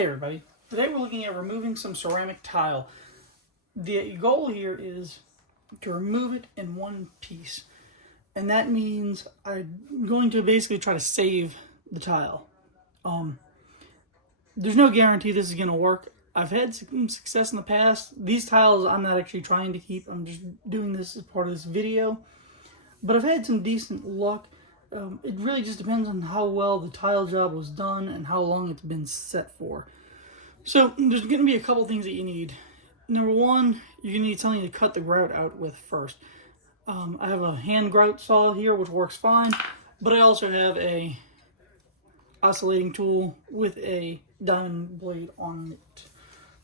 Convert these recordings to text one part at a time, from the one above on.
Hey everybody, today we're looking at removing some ceramic tile. The goal here is to remove it in one piece, and that means I'm going to basically try to save the tile. There's no guarantee this is going to work. I've had some success in the past. These tiles I'm not actually trying to keep, I'm just doing this as part of this video, but I've had some decent luck. It really just depends on how well the tile job was done and how long it's been set for. So there's going to be a couple things that you need. Number one, you're going to need something to cut the grout out with first. I have a hand grout saw here, which works fine, but I also have a oscillating tool with a diamond blade on it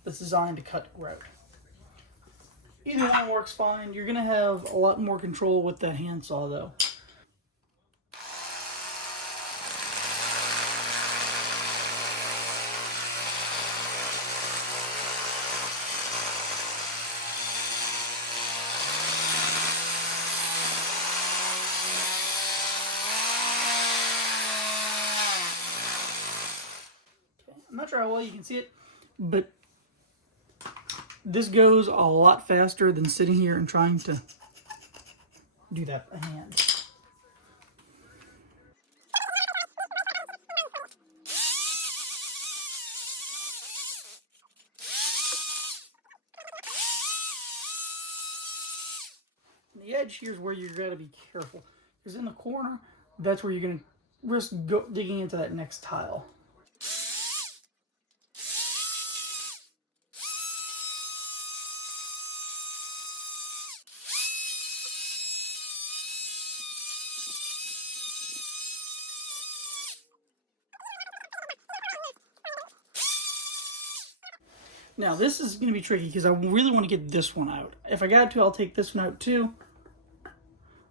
that's designed to cut grout. Either one works fine. You're going to have a lot more control with that hand saw though. I'm not sure how well you can see it, but this goes a lot faster than sitting here and trying to do that by hand. The edge here is where you've got to be careful, because in the corner, that's where you're going to risk digging into that next tile. Now this is going to be tricky because I really want to get this one out. If I got to, I'll take this one out too.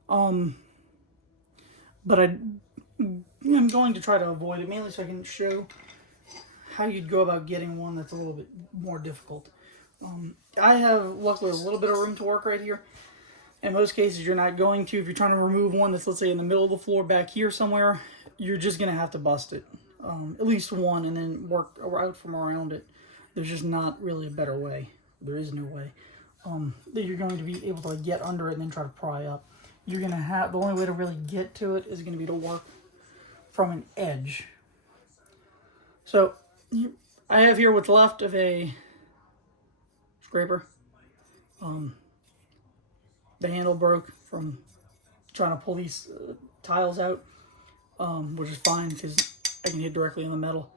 But I'm going to try to avoid it, mainly so I can show how you'd go about getting one that's a little bit more difficult. I have, luckily, a little bit of room to work right here. In most cases, you're not going to. If you're trying to remove one that's, let's say, in the middle of the floor back here somewhere, you're just going to have to bust it. At least one, and then work out from around it. There's just not really a better way. There is no way that you're going to be able to get under it and then try to pry up. You're going to have, the only way to really get to it is going to be to work from an edge. So I have here what's left of a scraper. The handle broke from trying to pull these tiles out, which is fine because I can hit directly on the metal.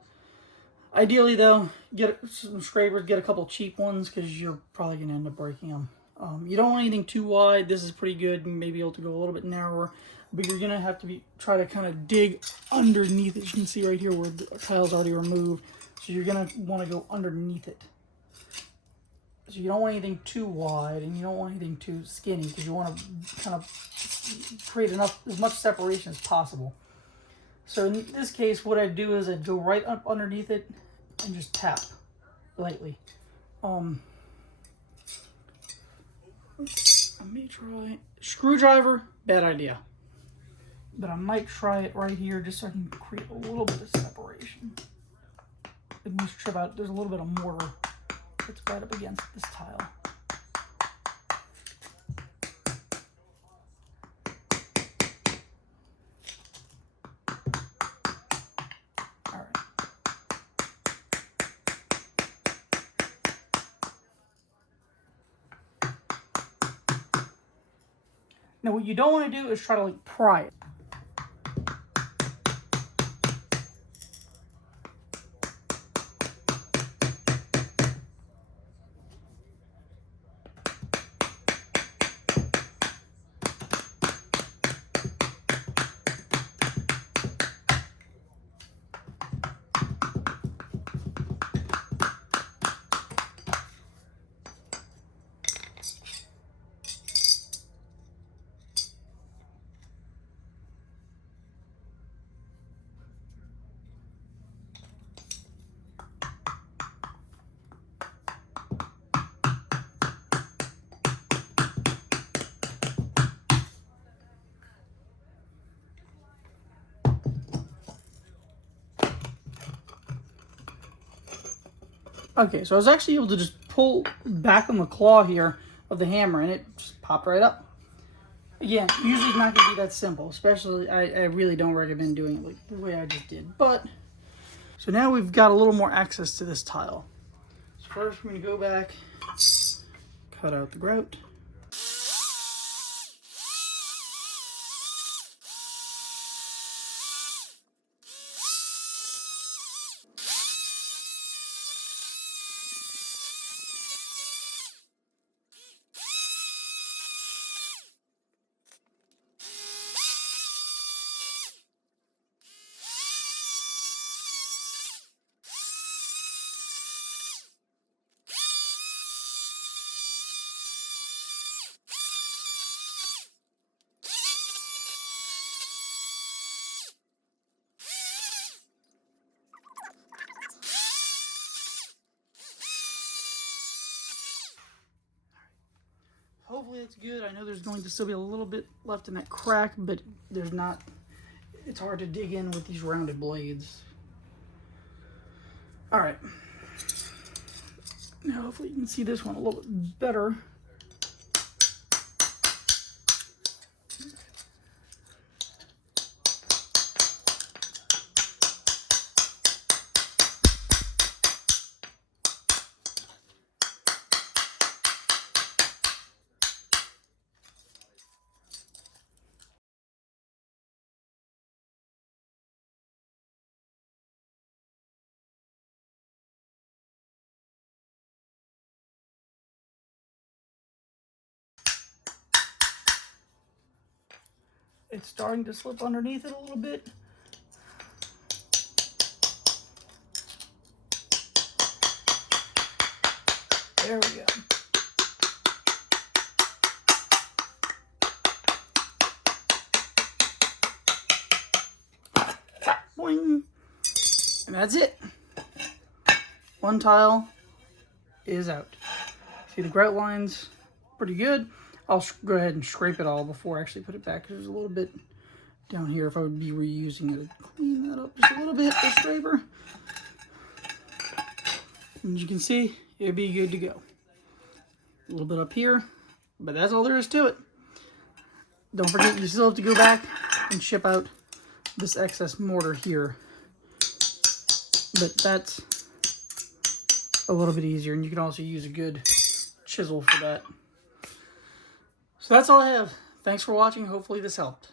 Ideally, though, get some scrapers, get a couple cheap ones because you're probably going to end up breaking them. You don't want anything too wide. This is pretty good. You may be able to go a little bit narrower, but you're going to have to try to kind of dig underneath it. You can see right here where the tile's already removed. So you're going to want to go underneath it. So you don't want anything too wide and you don't want anything too skinny because you want to kind of create as much separation as possible. So in this case, what I'd do is I'd go right up underneath it and just tap lightly. I may try screwdriver, bad idea. But I might try it right here just so I can create a little bit of separation. At least trip out, there's a little bit of mortar that's right up against this tile. Now what you don't want to do is try to pry it. Okay, so I was actually able to just pull back on the claw here of the hammer, and it just popped right up. Again, usually it's not going to be that simple, especially I really don't recommend doing it like the way I just did. But, so now we've got a little more access to this tile. So first we're going to go back, cut out the grout. Hopefully it's good. I know there's going to still be a little bit left in that crack, but there's not. It's hard to dig in with these rounded blades. All right. Now hopefully you can see this one a little bit better. It's starting to slip underneath it a little bit. There we go. Boing. And that's it. One tile is out. See the grout lines? Pretty good. I'll go ahead and scrape it all before I actually put it back, because there's a little bit down here if I would be reusing it. Clean that up just a little bit, the scraper. And as you can see, it'd be good to go. A little bit up here, but that's all there is to it. Don't forget, you still have to go back and ship out this excess mortar here. But that's a little bit easier, and you can also use a good chisel for that. So that's all I have. Thanks for watching. Hopefully this helped.